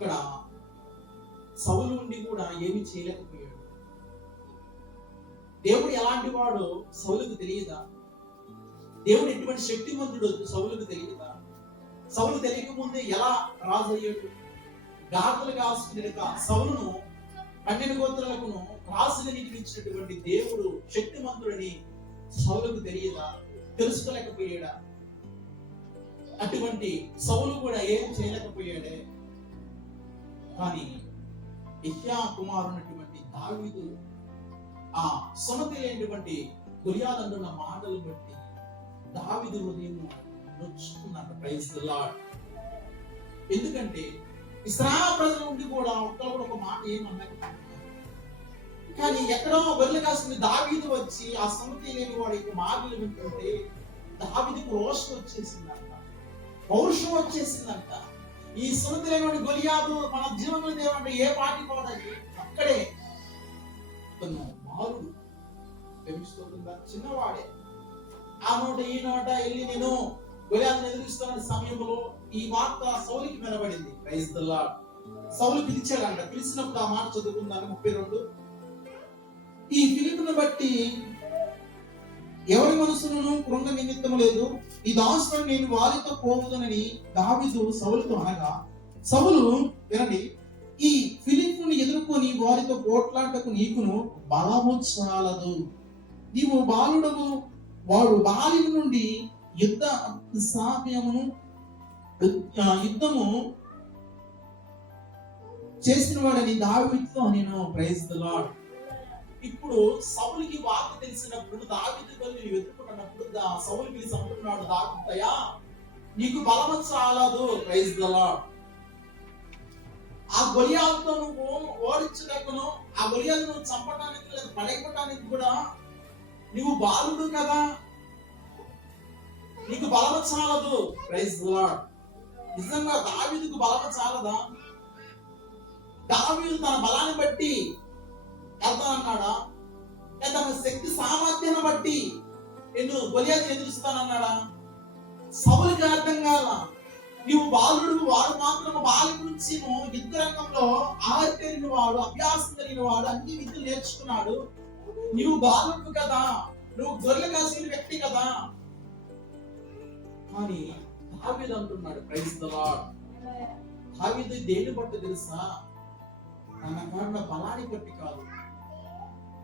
అక్కడ సౌలు ఉండి కూడా ఏమీ చేయలేకపోయాడు. దేవుడు ఎలాంటి వాడో సౌలుకు తెలియదా? దేవుడు ఎటువంటి శక్తిమంతుడు సౌలుకు తెలియదా? సౌలు తెలియక ముందే ఎలా రాజు అయ్యాడు? గాడిదలు కాసుకుని సౌలును 12 గోత్రాలకును రాజుగా నియమించినటువంటి దేవుడు శక్తిమంతుడని సౌలుకు తెలియదా? తెలుసుకోలేకపోయాడా? అటువంటి సౌలు కూడా ఏం చేయలేకపోయాడే. కానీ యెహోవా కుమారునటువంటి దావీదు ఆ సున్నతి లేనటువంటి గొలియాతు అంటున్న మాటలు బట్టి దావీదు హృదయం నొచ్చుకున్నాడు. Praise the lord. ఎందుకంటే ఇశ్రాయేలు ప్రజల నుండి కూడా ఒక్కరు ఒక మాట ఏమన్నారు. కానీ ఎక్కడో గొర్రెలు కాసుకుని దావీదు వచ్చి ఆ సున్నతి లేని వాడి యొక్క మాటలు వింటుంటే దావీదుకు రోషం వచ్చేసిందంట, పౌరుషం వచ్చేసిందంట. ఈ సున్నతి లేని గొలియాతు మన జీవనంలో ఏమంటే ఏ పాటి పోదని అక్కడే బాలుడు పెంచుతుందా, చిన్నవాడే ఆ నోట ఈ నోట వెళ్ళి నేను గొలియాతును ఎదురిస్తున్న సమయంలో ఈ వార్త సౌలుకి వినబడింది. Praise the lord. సౌలు పిలిచాడంట. పిలిచినప్పుడు ఆ మాట చదువుకుందాను 32. ఈ ఫిలిపును బట్టి ఎవరి మనసును కృంగ నిమిత్తము లేదు, ఈ దాసుని నేను వారితో పోవుదనని దావీదు సౌలుతో అనగా, సౌలు వినండి, ఈ ఫిలిపుని ఎదుర్కొని వారితో పోట్లాటకు నీకును బలము చాలదు. నీవు బాలుడము, వాడు బాల్యం నుండి యుద్ధము చేసిన వాడని దావీదుతో నేను. Praise the Lord. ఇప్పుడు సౌలుకి వార్త తెలిసినప్పుడు దావీదు వెళ్ళి ఎదుర్కొన్నప్పుడు సౌలు పిలిచి అంటున్నాడు, దావీదయ్యా నీకు బలము చాలదు. Praise the Lord. ఆ గొలియాతుతో నువ్వు ఓడించలేకును, ఆ గొలియాతు నువ్వు చంపడానికి లేదా పడగొట్టడానికి కూడా నువ్వు బాలుడు కదా, నీకు బలము చాలదు. Praise the Lord. నిజంగా దావీదుకు బలము చాలదా? దావీదు తన బలాన్ని బట్టి వెళ్తానన్నాడా, లేదా తన శక్తి సామర్థ్యాన్ని బట్టి నేను గొలియాతుని ఎదురుస్తానన్నాడా? సౌలుకి అర్థం కాల. నీవు బాలుడు, వాడు మాత్రం బాలి గురించి యుద్ధ రంగంలో ఆరితేరిన వాడు, అభ్యాసం కలిగిన వాడు, అన్ని విద్యలు నేర్చుకున్నాడు. నీవు బాలుడు కదా, నువ్వు గొర్రెలు కాసిన వ్యక్తి కదా. కానీ దావీదు అంటున్నాడు, ప్రైజ్ ది లార్డ్, దావీదు దేని బట్టి తెలుసా? తనకున్న బలాన్ని బట్టి కాదు,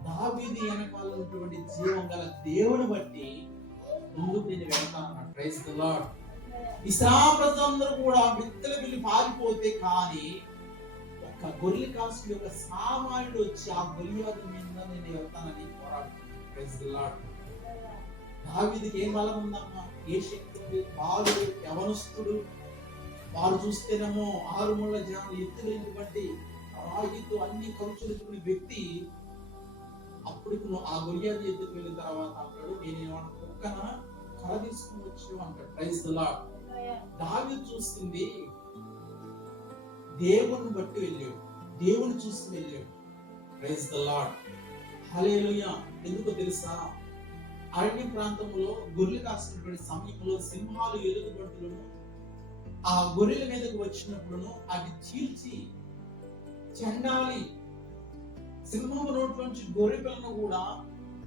దావీదు వెనకాల ఉన్నటువంటి జీవం గల దేవుని బట్టి ముందుకు నేను వెళ్తానన్నాడు. Praise the lord. ఇశ్రాయేలు ప్రజలందరూ కూడా బిత్తలు వెళ్ళి పారిపోతే కానీ ఒక గొర్రెలు కాసుకుని ఒక సామాన్యుడు వచ్చి ఆ గొలియాతు మీద నేను వెళ్తానని పోరాడుతున్నాడు. Praise the lord. దావీదుకి ఏం బలం ఉందమ్మా, ఏ శక్తి ఉంది? బాలుడు, యవనస్తుడు. వారు చూస్తేనేమో 6 ముళ్ళ జనాలు ఎత్తులేనటువంటి రాగితో అన్ని ఖర్చులు వ్యక్తి అప్పుడు ఆ గొలియాతు ఎత్తుకు వెళ్ళిన తర్వాత అంటాడు, నేనేమన్నా కుక్కన కళ తీసుకుని వచ్చావు అంటాడు. Praise the lord. దావీదు చూస్తుంది దేవుని బట్టి వెళ్ళాడు, దేవుని చూసి వెళ్ళాడు. Praise the lord. హల్లెలూయా. ఎందుకో తెలుసా? అరణ్య ప్రాంతంలో గొర్రెలు కాస్తున్నటువంటి సమయంలో సింహాలు, ఎలుగుబంటులను ఆ గొర్రెల మీదకు వచ్చినప్పుడు అది చీల్చి చెండాలి సింహము నోట్లోంచి గొర్రె పిల్లను కూడా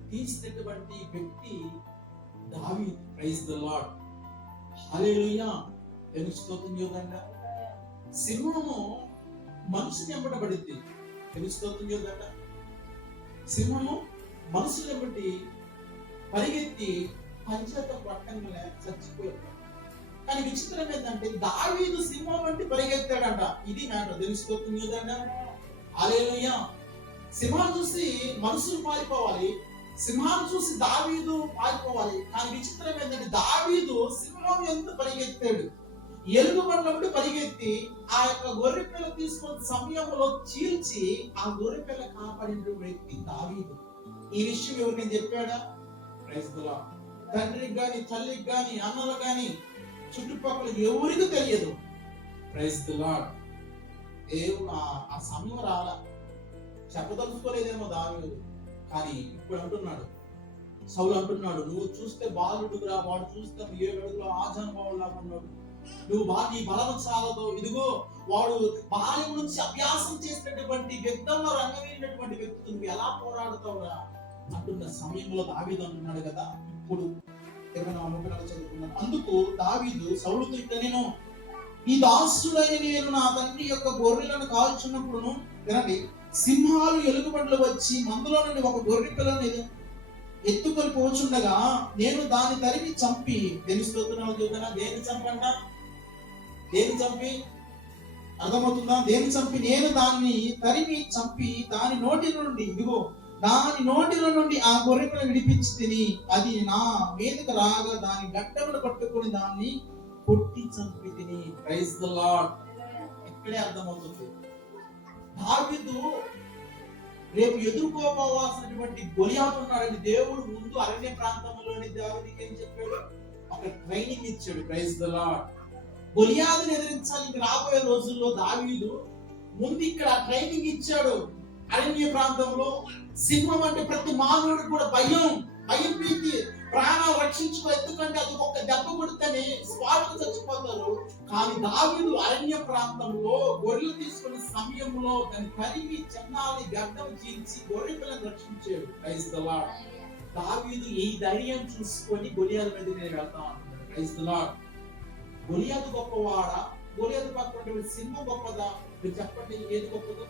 తీసినటువంటి వ్యక్తి దావీదు. Praise the lord. హల్లెలూయా. దేవునికి స్తోత్రం చేద్దాంగా. సింహము మనుషుని వెంబడబడింది. దేవునికి స్తోత్రం చేద్దాంగా. సింహము మనుషుని వెంబడి పరిగెత్తి పంచత పట్టంగా చచ్చిపోయాడు. కానీ విచిత్రం ఏంటంటే దావీదు సింహం వంటి పరిగెత్తాడంట. ఇది మ్యాటర్. దేవునికి స్తోత్రం చేద్దాంగా. హల్లెలూయా. సింహాన్ని చూసి మనుషులు పారిపోవాలి, సింహాన్ని చూసి దావీదు పారిపోవాలి. కానీ విచిత్రం ఏంటంటే దావీదు సింహం ఎందుకు పరిగెత్తాడు? ఎలుగుబండ్ల పరిగెత్తి ఆ యొక్క గొర్రె పిల్ల తీసుకున్న సమయంలో చీల్చి ఆ గొర్రె పిల్ల కాపాడిన వ్యక్తి దావీదు. ఈ విషయం ఎవరికి చెప్పాడా? Praise the Lord. తండ్రికి గాని, తల్లికి గాని, అన్నలకు గాని, చుట్టుపక్కల ఎవరికి తెలియదు. Praise the Lord. దేవుడు ఆ సమయం రాలా, చెప్పదలుచుకోలేదేమో దావీదు. కానీ ఇప్పుడు అంటున్నాడు, సౌలు అంటున్నాడు, నువ్వు చూస్తే బాలుడురా, వాడు చూస్తే 7 అడుగుల ఆజానుభావులాగా ఉన్నాడు, నీ బలము చాలదు, ఇదిగో వాడు బాల్యం నుంచి అభ్యాసం చేసినటువంటి యుద్ధంలో రంగమైనటువంటి వ్యక్తితో నువ్వు ఎలా పోరాడుతావురా అంటున్న సమయంలో దావీదు అంటున్నాడు కదా. ఇప్పుడు 24 చదువుకున్నాను. అందుకు దావీదు సౌలుతో ఇట్లా, నేను ఈ దాసుడైన నేను నా తండ్రి యొక్క గొర్రెలను కాల్చున్నప్పుడును వినండి, సింహాలు ఎలుగుబండ్లు వచ్చి మందులో నుండి ఒక గొర్రె పిల్లని ఎత్తుకొని పోచుండగా నేను దాన్ని తరిమి చంపి, తెలుస్తున్నావు చూద్దా, దేని చంపంట, దేని చంపి, అర్థమవుతుందా? దేని చంపి, నేను దాన్ని తరిమి చంపి దాని నోటిలో నుండి, ఇదిగో దాని నోటిలో నుండి ఆ గొర్రెను విడిపించి తిని అది నా మీదకు రాగా దాని గడ్డములు పట్టుకొని దాన్ని కొట్టి చంపి తిని. Praise the Lord. ఇక్కడే అర్థమవుతుంది దావీదు రేపు ఎదుర్కోవాల్సినటువంటి గొలియాతు ఉన్నాడని దేవుడు ముందు అరణ్య ప్రాంతంలోని దావీదుకి ఏం చెప్పాడు? ఒక ట్రైనింగ్ ఇచ్చాడు. Praise the lord. గొలియాతుని ఎదిరించాలి రాబోయే రోజుల్లో దావీదు ముందు ఇక్కడ ట్రైనింగ్ ఇచ్చాడు. అరణ్య ప్రాంతంలో సింహం అంటే ప్రతి మానవుడికి కూడా భయం భీతి, ప్రాణాలు రక్షించుకో, ఎందుకంటే అది ఒక దెబ్బ కొడితేనే స్పాట్ చచ్చిపోతారు. కానీ దావీదు అరణ్య ప్రాంతంలో గొర్రెలు తీసుకునే సమయంలో దాన్ని తరిమి చిన్నాన్ని గడ్డం చీల్చి గొర్రె పిల్లని రక్షించాడు. Praise the lord. దావీదు ఈ ధైర్యం చూసుకొని గొలియాతు మీదకి నేను వెళ్తా అంటున్నాడు. Praise the lord. గొలియాతు గొప్పవాడా, గొలియాతు పక్కన సింహం గొప్పదా? మీరు చెప్పండి, ఏది గొప్పదో?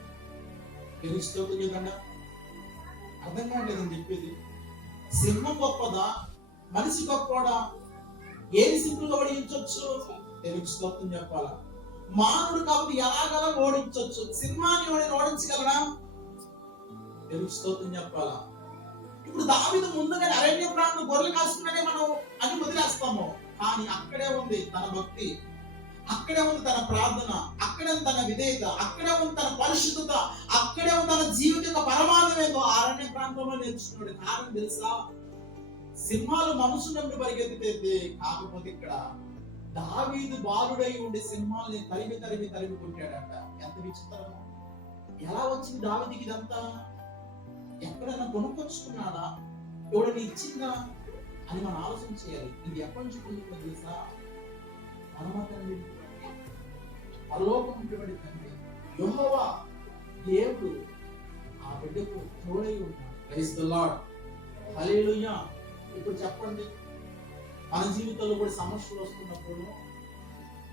తెలుస్తుంది కదండి, అర్థం కావట్లేదని చెప్పేది. సింహం గొప్పదా, మనిషి గొప్పవాడా? ఏది సింపుల్ గా ఓడించవచ్చు? తెలుస్తుంది చెప్పాలా. మానవుడు కాబట్టి ఎలాగలా ఓడించవచ్చు, సింహాన్ని ఓడించగలరా? తెలుస్తుంది చెప్పాలా. ఇప్పుడు దావీదు ముందుగా అరణ్య ప్రాంతం గొర్రెలు కాస్తున్నాడే మనం అని వదిలేస్తాము, కానీ అక్కడే ఉంది తన భక్తి, అక్కడే ఉంది తన ప్రార్థన, అక్కడే ఉంది తన విధేయత, అక్కడే ఉంది తన పరిశుద్ధత, అక్కడే ఉంది తన జీవిత యొక్క పరమార్థం ఏదో అరణ్య ప్రాంతంలో నేర్చుకున్నాడు. కారణం తెలుసా? సింహాలు మనుషుల నుండి పరిగెత్తితే, కాకపోతే ఇక్కడ దావీదు బాలుడై ఉండి సింహాలని తరిమి కొట్టాడంట. ఎంత విచిత్రం! ఎలా వచ్చింది దావీదుకి ఇదంతా? ఎక్కడైనా కొనుక్కొచ్చుకున్నాడా? ఎవడని ఇచ్చిందా అని మనం ఆలోచన చేయాలి. ఇది ఎప్పటి నుంచి పొందుతుందో తెలుసా? తండ్రి, పరలోకం తండ్రి యెహోవా దేవుడు ఆ బిడ్డకు తోడై ఉన్నాడు. Praise the lord. హల్లెలూయా. ఇప్పుడు చెప్పండి, మన జీవితంలో కూడా సమస్యలు వస్తున్నప్పుడు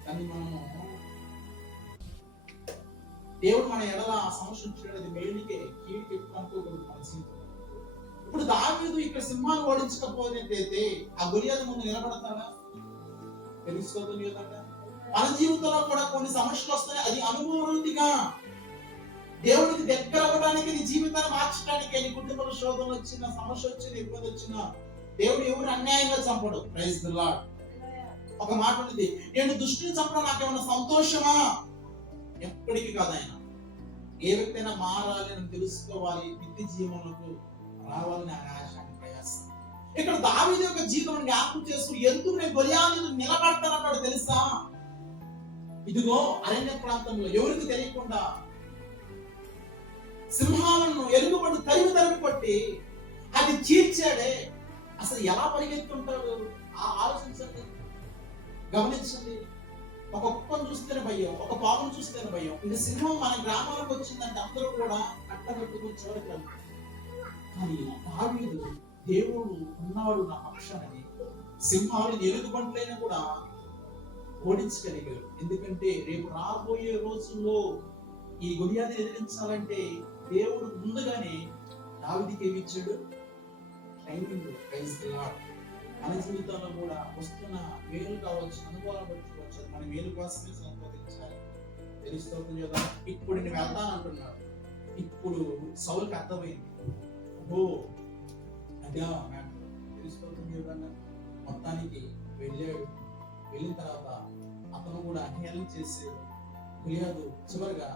కానీ మనము దేవుడు మన ఎడల ఆ సమస్య చేయడం మేలుకే, కీడుకి అనుకోకూడదు మన జీవితంలో. ఇప్పుడు దావీదు ఇక్కడ సింహాన్ని ఓడించకపోతే ఆ గొలియాతు ముందు నిలబడతాడా? తెలుసుకోవద్దు లేదంట. మన జీవితంలో కూడా కొన్ని సమస్యలు వస్తాయి. అది అనుభూతిగా దేవుడికి దగ్గర అవ్వడానికి, నీ జీవితాన్ని మార్చడానికి, నీ కుటుంబంలో శోధన వచ్చిన, సమస్య వచ్చిన, ఇబ్బంది వచ్చిన, దేవుడు ఎవరు అన్యాయంగా చంపడు. Praise the lord. ఒక మాట ఉంది, నేను దుష్టుని చంపడం నాకేమన్నా సంతోషమా? ఎప్పటికీ కాదు. ఆయన ఏ వ్యక్తి అయినా మారాలి అని తెలుసుకోవాలి, నిత్య జీవనకు రావాలని ఆయన ఆశ, ప్రయాసం. ఇక్కడ దావీదు యొక్క జీవితం జ్ఞాపకం చేసుకుని ఎందుకు నేను గొలియాతును నిలబడతానన్నాడు తెలుసా? ఇదిగో అరణ్య ప్రాంతంలో ఎవరికి తెలియకుండా సింహాలను ఎలుగుబండు తరిమి కొట్టి అది చీల్చాడే. అసలు ఎలా పరిగెత్తుంటాడు ఆలోచించండి, గమనించండి. ఒక కుక్కను చూస్తేనే భయం, ఒక పామును చూస్తేనే భయం. ఇది సింహం మన గ్రామాలకు వచ్చిందంటే అందరూ కూడా కట్టబెట్టుకుని చివరికి వెళ్తారు. కానీ దావీదు దేవుడు ఉన్నాడు నా పక్షాన్ని, సింహాలు ఎలుగుబంట్లైనా కూడా ఓడించగలిగాడు. ఎందుకంటే రేపు రాబోయే రోజుల్లో ఈ గొలియాతుని ఎదిరించాలంటే దేవుడు ముందుగానే దావీదుకి ఏమి ఇచ్చాడు? ట్రైనింగ్. Praise the Lord. మన జీవితంలో కూడా వస్తున్న మేలు కావచ్చు, అనుభవాలు పెట్టుకోవచ్చు, మన మేలు కోసమే సంపాదించాలి. తెలుస్తుంది కదా. ఇప్పుడు నేను వెళ్తాను అంటున్నాడు. ఇప్పుడు సౌలుకి అర్థమైంది, ఓ అదే తెలుస్తుంది కదా. మొత్తానికి వెళ్ళాడు. వెళ్ళిన తర్వాత అతను కూడా అన్యాయం చేసాడు. గొలియాతు చివరిగా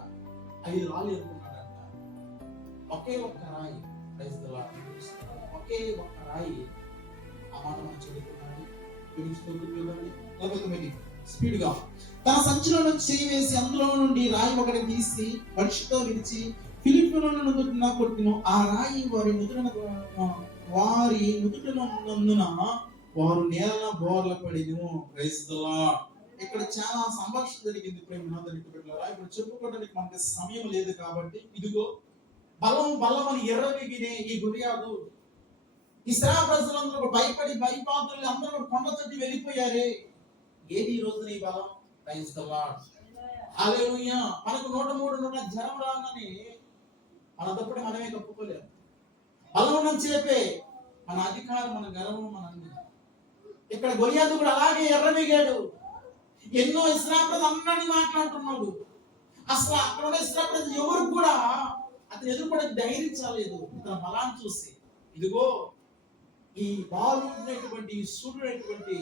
5 రాళ్ళు ఎదుర్కొన్నాడంట. ఒకే ఒక్క రాయి. Praise the lord. ఒకే ఒక్క రాయి. ఆ మాట మనం చదువుకున్నాడు. స్పీడ్ గా తన సంచిలో నుంచి చేయి వేసి అందులో నుండి రాయి ఒకటి తీసి పరీక్షతో విడిచి ఫిలిష్తీయుల నుదుటిన కొట్టెను. ఆ రాయి వారి నుదుటిన వారు నేల బోర్ల పడిను. Praise the lord. ఇక్కడ చాలా సంభాషణ జరిగింది ప్రేమనాథునికి బిడ్డలారా. ఇప్పుడు చెప్పుకోవడానికి మనకి సమయం లేదు కాబట్టి ఇదిగో బలం అని ఎర్రవిగినే ఈ గురియాదు ఇశ్రాయేలు ప్రజలందరూ భయపడి భయపాదులు అందరూ కొండ తట్టి వెళ్ళిపోయారే. ఏది ఈ రోజున ఈ బలం? Praise the lord. హల్లెలూయా. మనకు 103 జ్వరం రాగానే మన తప్పుడు మనమే కప్పుకోలేము. బలం నుంచి చెప్పే మన అధికారం, మన గర్వం, మన అన్ని. ఇక్కడ గొలియాతు కూడా అలాగే ఎర్రమిగాడు. ఎన్నో ఇశ్రాయేలు అందరినీ మాట్లాడుతున్నాడు. అసలు అక్కడ ఉన్న ఇశ్రాయేలు ఎవరు కూడా అతను ఎదుర్కొనే ధైర్యం చాలేదు ఇతని బలాన్ని చూసి. ఇదిగో ఈ బాలుడైనటువంటి ఈ సూర్యుడైనటువంటి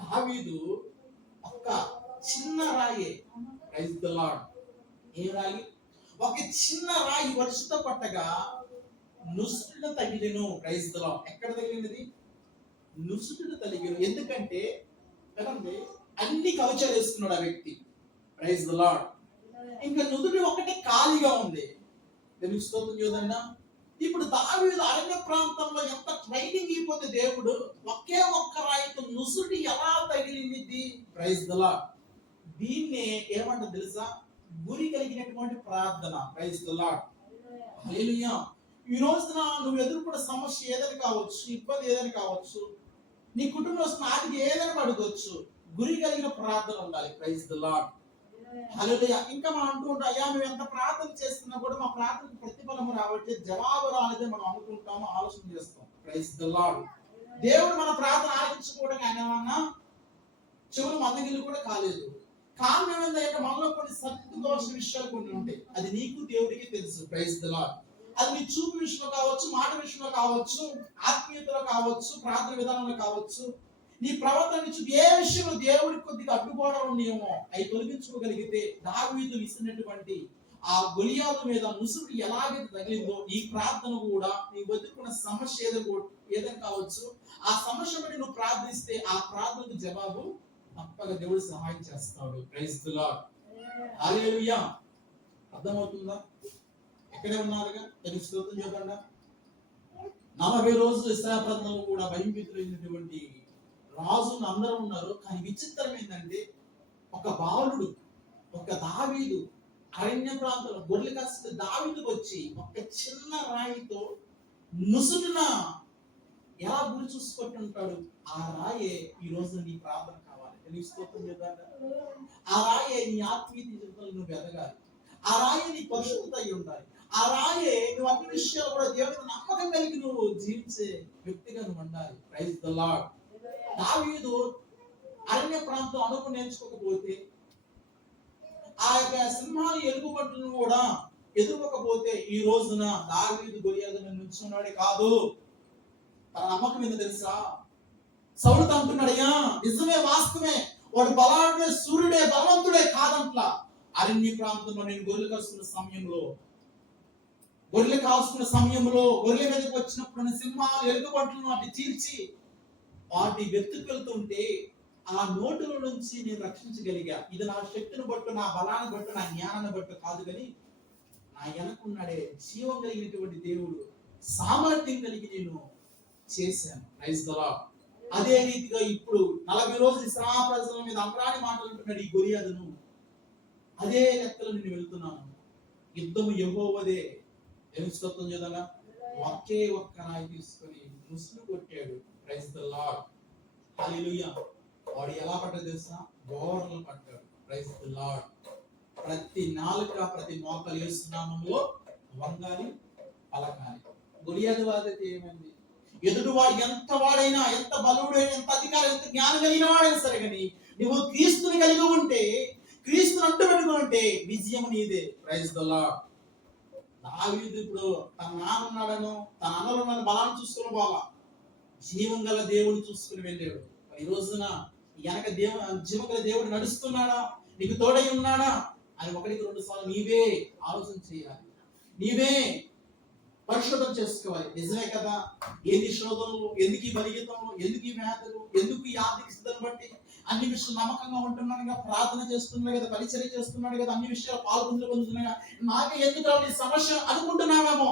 దావీదు ఒక్క చిన్న రాయి, ప్రైజ్ ది లార్డ్, ఏ రాయి? ఒక చిన్న రాయి వర్షంతో పట్టగా నుసుటిలో తగిలిను. Praise the lord. ఎక్కడ తగిలినది? నుసుటిలో తగిలిను. ఎందుకంటే కదండి అన్ని కవచాలు వేసుకున్నాడు ఆ వ్యక్తి. Praise the Lord. ఇంకా నుదుటి ఒకటి ఖాళీగా ఉంది. తెలుగు స్తోత్రం చూడండి. ఇప్పుడు దావీదు అరణ్య ప్రాంతంలో ఎంత ట్రైనింగ్ అయిపోతే దేవుడు ఒకే ఒక్క రాయితో నుసుటి ఎలా తగిలింది? Praise the lord. దీన్నే ఏమంట తెలుసా? గురి కలిగినటువంటి ప్రార్థన. Praise the lord. హల్లెలూయా. ఈ రోజున నువ్వు ఎదుర్కొన్న సమస్య ఏదైనా కావచ్చు, ఇబ్బంది ఏదైనా కావచ్చు, నీ కుటుంబం నాటికి ఏదైనా అడగవచ్చు, గురి కలిగిన ప్రార్థన ఉండాలి. Praise the lord. హల్లెలూయా. ఇంకా మనం అంటూ ఉంటాం, అయ్యా మేము ఎంత ప్రార్థన చేస్తున్నా కూడా మా ప్రార్థనకు ప్రతిఫలం రావట్లేదు, జవాబు రాలేదని మనం అనుకుంటాము, ఆలోచన చేస్తాం. Praise the Lord. దేవుడు మన ప్రార్థన ఆలకించుకోవడానికి ఆయన ఏమన్నా చెవులు మందగిల్లు కూడా కాలేదు. కారణం ఏంటంటే మనలో కొన్ని సత్య విషయాలు కొన్ని ఉంటాయి. అది నీకు దేవుడికి తెలుసు. Praise the Lord. అది నీ చూపు విషయంలో కావచ్చు, మాట విషయంలో కావచ్చు, ఆత్మీయతలో కావచ్చు, ప్రార్థన విధానంలో కావచ్చు, నీ ప్రవర్తన నుంచి ఏ విషయంలో దేవుడికి కొద్దిగా అడ్డుకోవడం ఉన్నాయేమో అవి తొలగించుకోగలిగితే దావీదు విసిరినటువంటి ఆ గొలియాతు మీద ముసురు ఎలాగైతే తగిలిందో ఈ ప్రార్థన కూడా నీ ఎదుర్కొన్న సమస్య ఏదైనా కావచ్చు, ఆ సమస్య బట్టి నువ్వు ప్రార్థిస్తే ఆ ప్రార్థనకు జవాబు తప్పగా దేవుడు సహాయం చేస్తాడు. Praise the lord. హల్లెలూయా. అర్థమవుతుందా? ఎక్కడే ఉన్నారుగా తెలుగు స్తోత్రం చూడండి. 40 రోజులు ఇశ్రాయేలు ప్రజలు కూడా భయభీతులైనటువంటి రాజులు అందరూ ఉన్నారు. కానీ విచిత్రం ఏంటంటే ఒక బాలుడు, ఒక దావీదు అరణ్య ప్రాంతంలో గొర్రెలు కాస్తే దావీదుకు వచ్చి ఒక చిన్న రాయితో నుసుటున ఎలా గురి చూసుకుంటుంటాడు. ఆ రాయే ఈ రోజు నీ ప్రార్థన కావాలి. తెలుగు స్తోత్రం చూడండి. ఆ రాయే నీ ఆత్మీయ జీవితంలో నువ్వు ఎదగాలి. ఆ రాయే నీ పరిశుద్ధత అయి ఉండాలి. ఆ రాయే నువ్వు అన్ని విషయాలు కూడా దేవుడికి నమ్మకం కలిగి నువ్వు జీవించే వ్యక్తిగా నువ్వు ఉండాలి. Praise the lord. దావీదు అరణ్య ప్రాంతం అనుభవం నేర్చుకోకపోతే, ఆ యొక్క సింహాలు ఎలుగుబంటులను కూడా ఎదుర్కోకపోతే ఈ రోజున దావీదు గొలియాతు మీద నిల్చున్నాడే కాదు. తన నమ్మకం ఏందో తెలుసా? సౌలుతో అంటున్నాడయ్యా, నిజమే, వాస్తవమే, వాడు బలాడే సూర్యుడే, బలవంతుడే కాదంట్లా. అరణ్య ప్రాంతంలో నేను గొర్రెలు కాసుకున్న సమయంలో గొర్రెల మీదకి వచ్చినప్పుడు సింహాలు ఎలుగుబంటులను వాటిని చీల్చి వాటి వెతుకెళ్తుంటే ఆ నోటుల నుంచి నేను రక్షించగలిగా. ఇది నా శక్తిని బట్టు, నా బలాన్ని బట్టు, నా జ్ఞానాన్ని బట్టు కాదు, కానీ నా వెనకున్నాడే జీవం కలిగినటువంటి దేవుడు సామర్థ్యం కలిగి నేను చేశాను. Praise the lord. అదే రీతిగా ఇప్పుడు 40 రోజులు ఇశ్రాయేలు ప్రజల మీద అంతరాని మాటలు అంటున్నాడు ఈ గొలియాతును. అదే లెక్కలో నేను వెళ్తున్నాను. యుద్ధము యెహోవాదే. దేవుని స్తోత్రం చేద్దామా? ఒకే ఒక్క రాయి తీసుకొని ముసులు కొట్టాడు. Praise the lord. హల్లెలూయా. వాడు ఎలా పడ్డాడు తెలుసా? గోర్లు పడ్డాడు. Praise the lord. ప్రతి నాలుక, ప్రతి మోకాలు యేసు నామములో వంగాలి, పలకాలి. గొలియాతు వాదైతే ఏమైంది? ఎదుటివాడు ఎంత వాడైనా, ఎంత బలుడైనా, ఎంత అధికారం, ఎంత జ్ఞానం కలిగిన వాడైనా సరే కానీ నువ్వు క్రీస్తుని కలిగి ఉంటే, క్రీస్తుని అంటు పెట్టుకుని ఉంటే విజయం నీదే. Praise the lord. దావీదు ఇప్పుడు తన నాన్న ఉన్నాడను, తన అన్నలు ఉన్న బలాన్ని చూసుకుని పోవాలా, జీవం గల దేవుడు చూసుకుని వెళ్ళాడు. ఈ రోజున వెనక జీవం గల దేవుడు నడుస్తున్నాడా, నీకు తోడై ఉన్నాడా అని 1-2 సార్లు నీవే ఆలోచన చేయాలి. నీవే పరిశోధన చేసుకోవాలి. నిజమే కదా, ఎన్ని శోధనలు, ఎందుకు ఈ బలిగితము, ఎందుకు ఈ వ్యాధులు, ఎందుకు ఈ ఆర్థిక స్థితిని బట్టి అన్ని విషయాలు నమ్మకంగా ఉంటున్నాను కదా, ప్రార్థన చేస్తున్నాడు కదా, పరిచర్య చేస్తున్నాడు కదా, అన్ని విషయాలు పాల్గొంటున్నా, నాకే ఎందుకు ఈ సమస్య అనుకుంటున్నామేమో.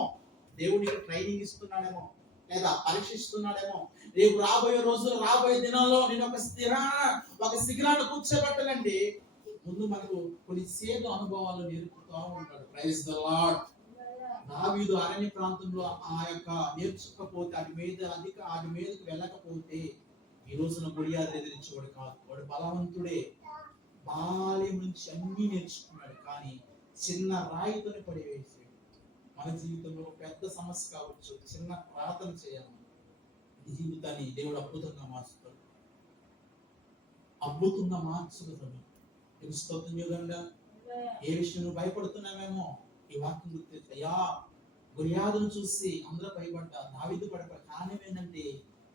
దేవుడికి ట్రైనింగ్ ఇస్తున్నాడేమో. లేదా పరీక్షిస్తున్నాడేమో. రేపు రాబోయే రోజులు, రాబోయే దినాల్లో నేను ఒక శిఖరాన్ని కూర్చోబెట్టాలండి. ముందు మనకు కొన్ని సేదు అనుభవాలు నేర్పుతూ ఉంటాడు. Praise the lord. దావీదు అరణ్య ప్రాంతంలో ఆ యొక్క నేర్చుకోకపోతే, వాటి మీదకి వెళ్ళకపోతే ఈ రోజున గొలియాతు ఎదిరించేవాడు కాదు. వాడు బలవంతుడే, బాల్యం నుంచి అన్ని నేర్చుకున్నాడు. కానీ చిన్న రాయితోనే పడివేసాడు. మన జీవితంలో పెద్ద సమస్య కావచ్చు, చిన్న ప్రార్థన చేయాలి. ఈ జీవితాన్ని దేవుడు అద్భుతంగా మార్చుతాడు. అద్భుతంగా మార్చుతాడు. స్తోత్రం చూడండి. ఏ విషయం నువ్వు భయపడుతున్నావేమో ఈ వాక్యం గుర్తు. అయ్యా, గొలియాతును చూసి అందరూ భయపడ్డా, దావీదు పడిపోయి. కారణం ఏంటంటే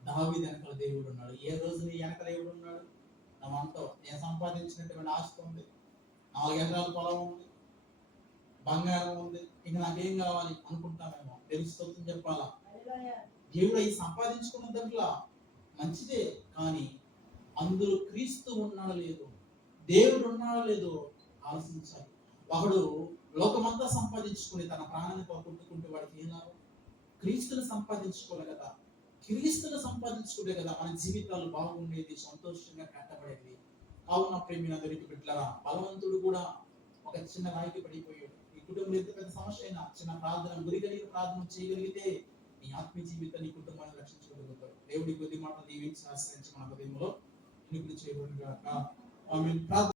దావీదు వెనకాల దేవుడు ఉన్నాడు. ఏ రోజు నీ వెనక దేవుడు ఉన్నాడు? నా మనతో నేను సంపాదించినటువంటి ఆస్తి ఉంది, 4 ఎకరాల పొలం ఉంది, బంగారం ఉంది, ఇంక నాకేం కావాలి అనుకుంటామేమో. తెలుస్తుంది చెప్పాలా? దేవుడు అవి సంపాదించుకున్న దాంట్లో మంచిదే, కానీ అందులో క్రీస్తు ఉన్నాడో లేదో, దేవుడు ఉన్నాడో లేదో ఆలోచించాలి. ఒకడు లోకమంతా సంపాదించుకుని తన ప్రాణాన్ని పోగొట్టుకుంటే వాడికి ఏం లాభం? క్రీస్తుని సంపాదించుకోలే కదా. క్రీస్తుని సంపాదించుకుంటే కదా మన జీవితాలు బాగుండేది, సంతోషంగా కట్టబడేది. కావున ప్రేమిన దొరికి బిడ్డలారా, బలవంతుడు కూడా ఒక చిన్న రాయికి పడిపోయాడు. ఈ కుటుంబంలో ఎంత పెద్ద సమస్య అయినా చిన్న ప్రార్థన, గురిగలిగిన ప్రార్థన చేయగలిగితే నీ ఆత్మీయ జీవితాన్ని, నీ కుటుంబాన్ని రక్షించుకోగలుగుతారు. దేవుడి కొద్ది మాటలు దీవించి ఆశ్రయించి మన హృదయంలో నిలుపులు చేయబడును గాక. ఆమేన్.